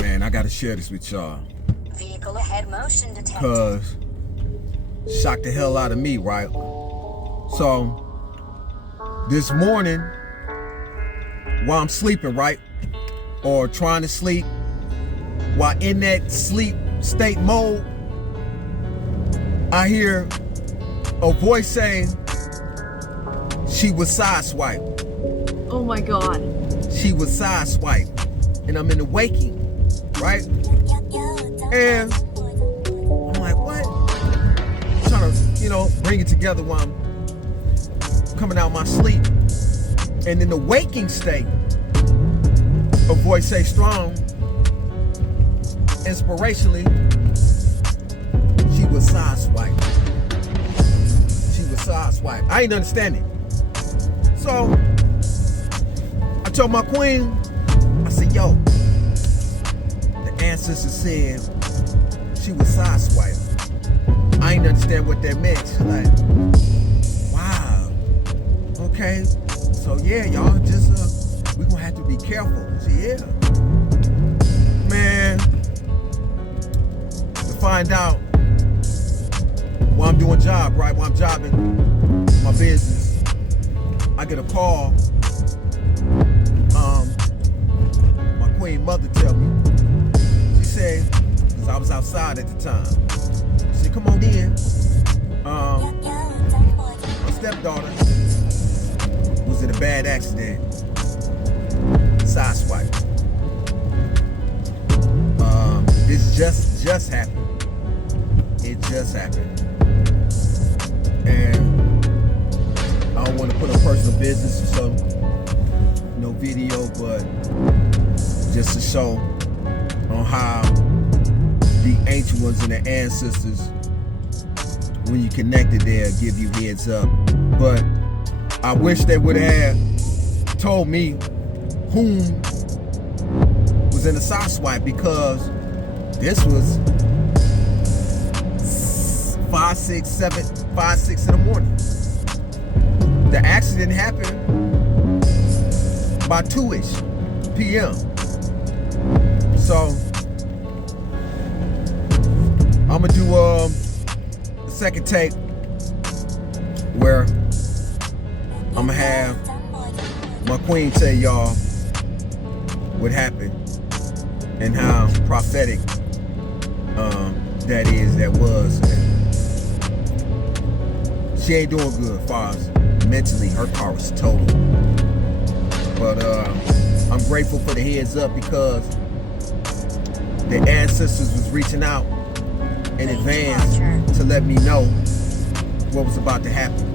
Man, I gotta share this with y'all. Vehicle ahead motion detected. Cause shocked the hell out of me, right? So this morning, while I'm sleeping, right? Or trying to sleep, while in that sleep state mode, I hear a voice saying she was sideswiped. Oh my God. She was sideswiped. And I'm in the waking, right? And I'm like, what? I'm trying to, bring it together while I'm coming out my sleep. And in the waking state, a voice say strong, inspirationally, she was sideswiped. She was sideswiped. I ain't understanding. So I told my queen, I said, yo, the ancestor said she was sideswiped. I ain't understand what that meant. She's like, wow, okay. So yeah, y'all just, we gonna have to be careful. I said, yeah. Man, to find out while I'm doing job, right? While I'm jobbing my business, I get a call. My queen mother tell me, she said, because I was outside at the time, she said, come on in. My stepdaughter was in a bad accident, sideswipe. This just happened. It just happened. And I don't want to put a personal business or something, no video, but just to show on how the ancient ones and the ancestors, when you connected there, give you heads up. But I wish they would have told me whom was in the sideswipe, because this was 5, 6 in the morning. The accident happened by 2-ish p.m. So I'm gonna do a second take where I'm gonna have my queen tell y'all what happened and how prophetic that was. She ain't doing good as far as mentally. Her car was total. But I'm grateful for the heads up, because the ancestors was reaching out in advance to let me know what was about to happen.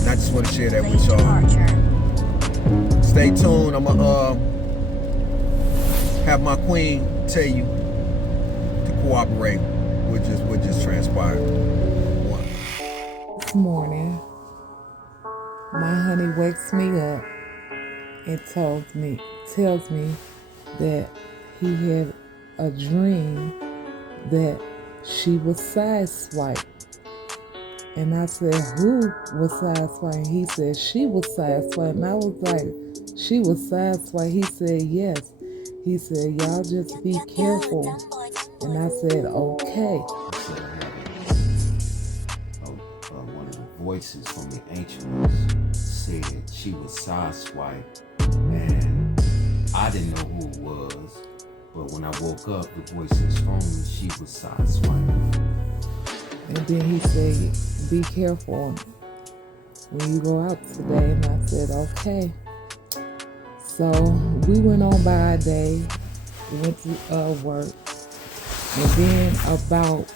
And I just want to share that with y'all. Stay tuned. I'm gonna have my queen tell you to cooperate with just transpired. This morning, my honey wakes me up and tells me that he had a dream that she was sideswiped. And I said, who was sideswiped? He said, she was sideswiped. And I was like, she was sideswiped? He said, yes. He said, y'all just be careful. And I said, okay. One of the voices from the ancient ones said she was sideswiped, and I didn't know who it was. But when I woke up, the voice was from me, she was sideswiped. And then he said, be careful when you go out today. And I said, okay. So we went on by our day, we went to work, and then about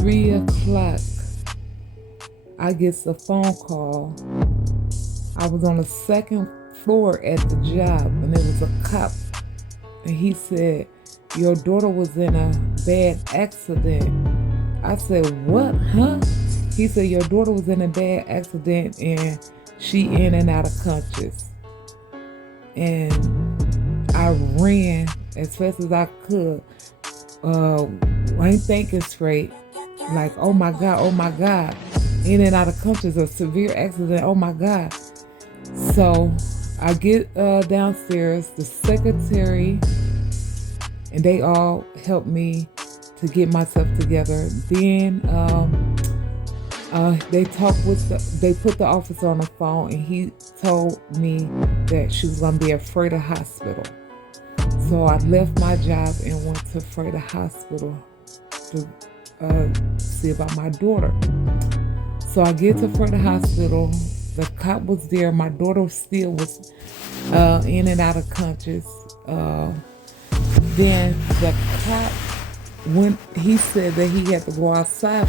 3 o'clock, I get a phone call. I was on the second floor at the job, and there was a cop, and he said, your daughter was in a bad accident. I said, what, huh? He said, your daughter was in a bad accident, and she in and out of conscious. And I ran as fast as I could. I ain't thinking straight. Like, oh my God. In and out of conscious, a severe accident, oh my God. So I get downstairs, the secretary, and they all helped me to get myself together. Then they put the officer on the phone, and he told me that she was gonna be at Freighter Hospital. So I left my job and went to Freighter Hospital to see about my daughter. So I get to Freighter Hospital. The cop was there. My daughter still was in and out of conscious. Then the cop, when he said that he had to go outside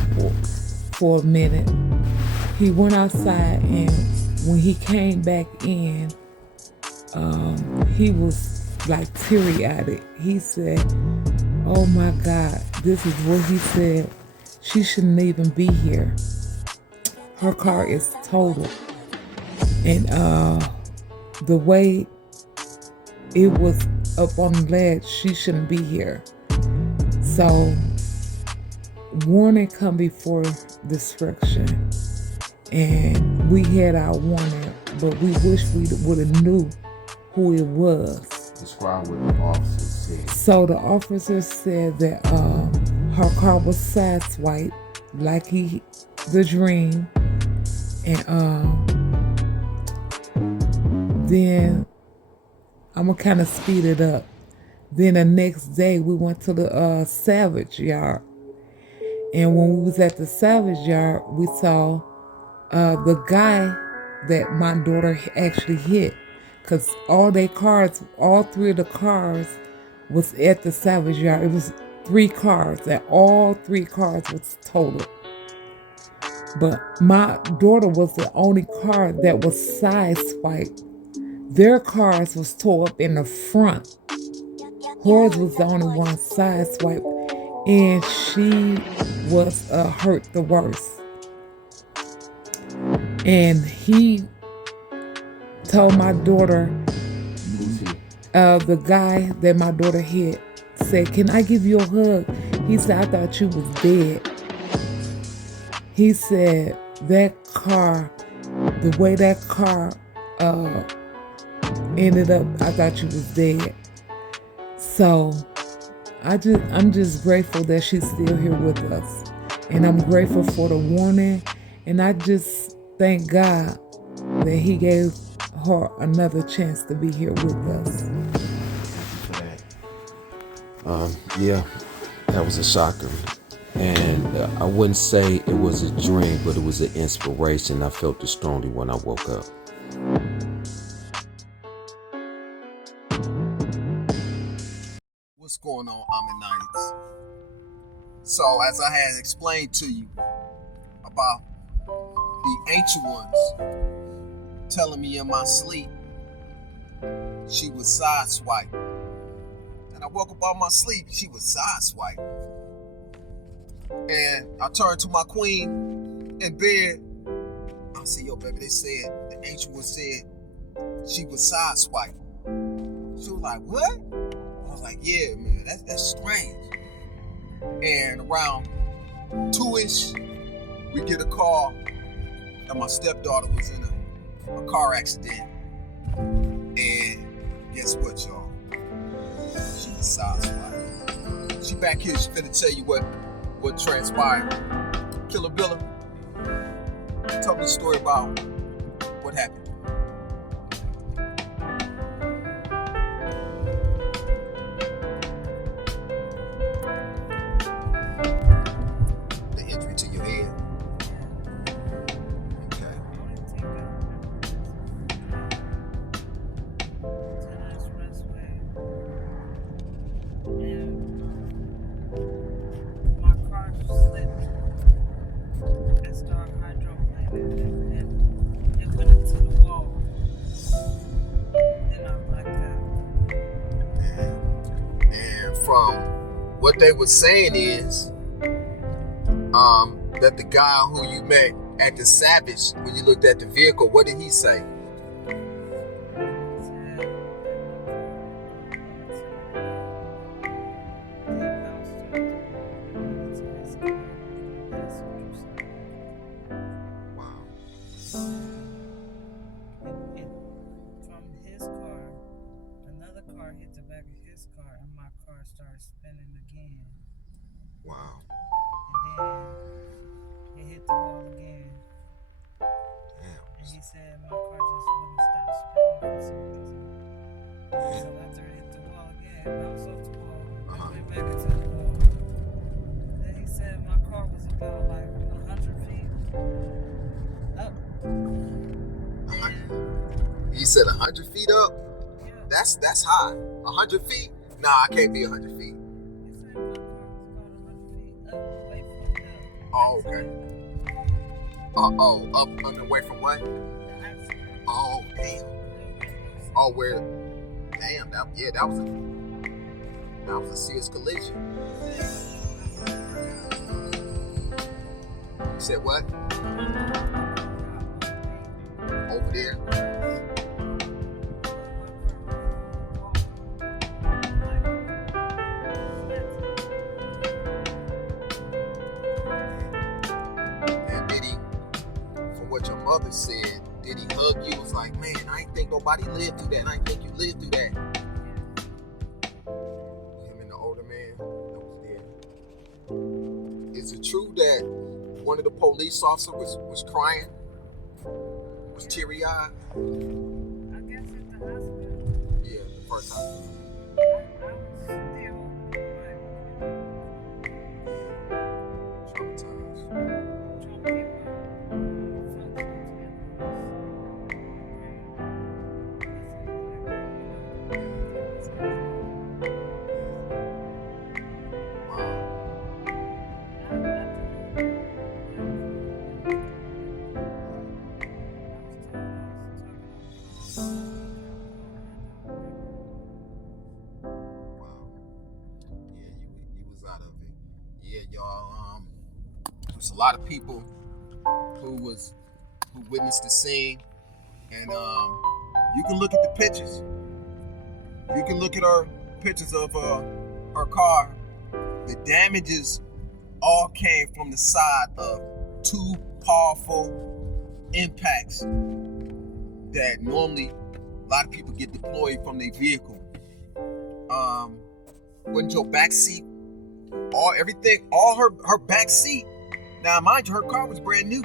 for a minute, he went outside, and when he came back in, he was like teary-eyed. He said, "Oh my God," this is what he said, "she shouldn't even be here. Her car is totaled." And the way it was up on the ledge, she shouldn't be here. So warning come before destruction. And we had our warning, but we wish we would have knew who it was. Describe what the officer said. So the officer said that her car was sideswiped, like the dream. And then I'm gonna kind of speed it up. Then the next day we went to the salvage yard. And when we was at the salvage yard, we saw the guy that my daughter actually hit. Because all three of the cars was at the salvage yard. It was 3 cars, and all 3 cars was totaled. But my daughter was the only car that was sideswiped. Their cars was tore up in the front. Hers was the only one sideswiped, and she was hurt the worst. And he told my daughter, the guy that my daughter hit said, "Can I give you a hug?" He said, "I thought you was dead." He said that car, the way that car ended up, I thought you was dead. So I'm just grateful that she's still here with us. And I'm grateful for the warning. And I just thank God that he gave her another chance to be here with us. Yeah, that was a shocker. And I wouldn't say it was a dream, but it was an inspiration. I felt it strongly when I woke up. What's going on, Amanites? So, as I had explained to you about the ancient ones telling me in my sleep she was sideswiped. And I woke up out of my sleep, she was sideswiped. And I turned to my queen in bed. I said, "Yo, baby," they said, the ancient one said she was sideswiped. She was like, "What?" I was like, "Yeah, man, that's strange." And around 2-ish, we get a call that my stepdaughter was in a car accident. And guess what, y'all? She was sideswiped. She back here, she finna tell you what transpired. Killer Billa, tell me the story about what happened. The injury to your head. Okay. And from what they were saying is that the guy who you met at the Savage, when you looked at the vehicle, what did he say? hit the back of his car, and my car started spinning again. Wow. And then it hit the wall again. Damn. And he said my car just wouldn't stop spinning for some reason. Yeah. So after it hit the wall again, it bounced off the wall, Uh-huh. and went back into the wall. Then he said my car was about like 100 feet up. He said 100 feet up? Yeah. That's high. 100 feet? Nah, I can't be 100 feet. He said my car was about 100 feet up, away from the Oh, okay. accident. Up and away from what? The accident. Oh, damn. Oh, where? Damn, that was a serious collision. You said what? Over there? And did he, from what your mother said, did he hug you? Was like, man, I ain't think nobody lived through that. And I ain't think you lived through that. Him and the older man that was there. Is it true that one of the police officers was crying? Was teary-eyed? I guess at the hospital. Yeah, the first time. I was still like Traumatized. trying to get my functions Yeah, y'all. There's a lot of people who witnessed the scene, and you can look at the pictures. You can look at her pictures of her car. The damages all came from the side of two powerful impacts that normally a lot of people get deployed from their vehicle. Wasn't your back seat? All her back seat. Now, mind you, her car was brand new.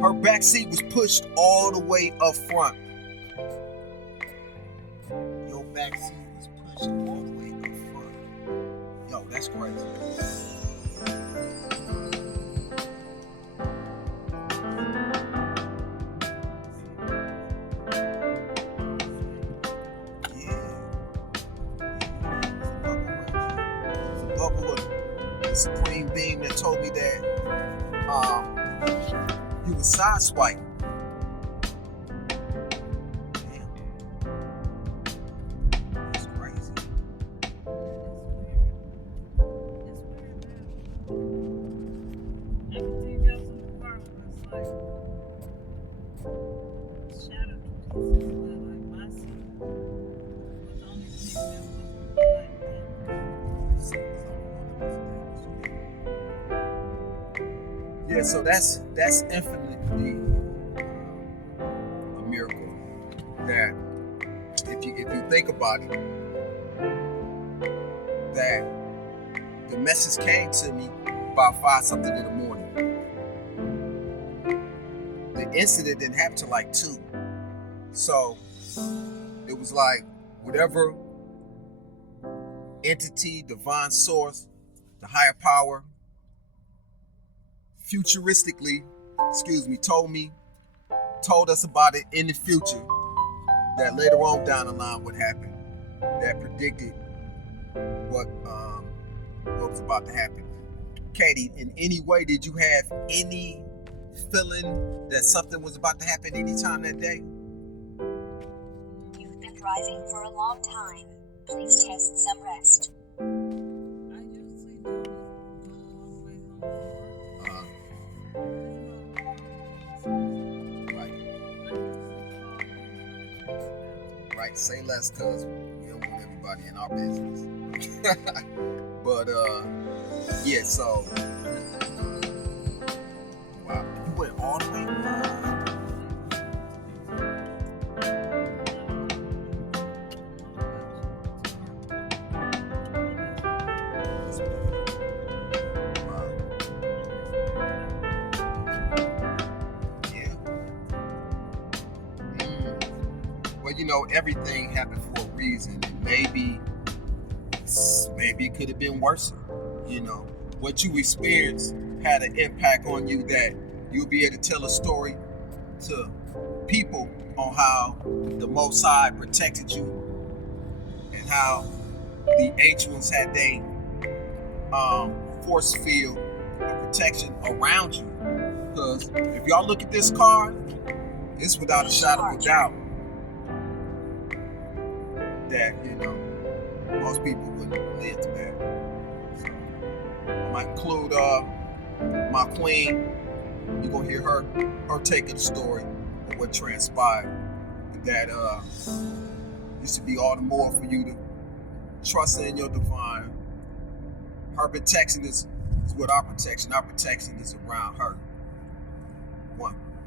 Her back seat was pushed all the way up front. Your back seat was pushed all the way up front. Yo, that's crazy. The supreme being that told me that he was sideswiped. Damn. That's crazy. everything else in the car was like shattered to pieces, but like my seat was the only thing that wasn't like that. Yeah, so that's infinitely a miracle. That if you think about it, that the message came to me about 5-something in the morning. The incident didn't happen till like 2. So it was like whatever entity, divine source, the higher power, futuristically, told us about it in the future, that later on down the line would happen, that predicted what was about to happen. Katie, in any way, did you have any feeling that something was about to happen anytime that day? You've been driving for a long time. Please test some rest. I usually don't go all the way home Right. Right. Say less, cause we don't want everybody in our business. But yeah. So wow, you went all the way. know, everything happened for a reason. Maybe it could have been worse. You know, what you experienced had an impact on you that you'll be able to tell a story to people on how the Most High protected you and how the ancient ones had they force field of protection around you. Because if y'all look at this card, it's without a shadow of a doubt that, you know, most people wouldn't live to that. So I might include my queen. You're gonna hear her take of the story of what transpired. That used to be all the more for you to trust in your divine. Her protection is with our protection. Our protection is around her. One.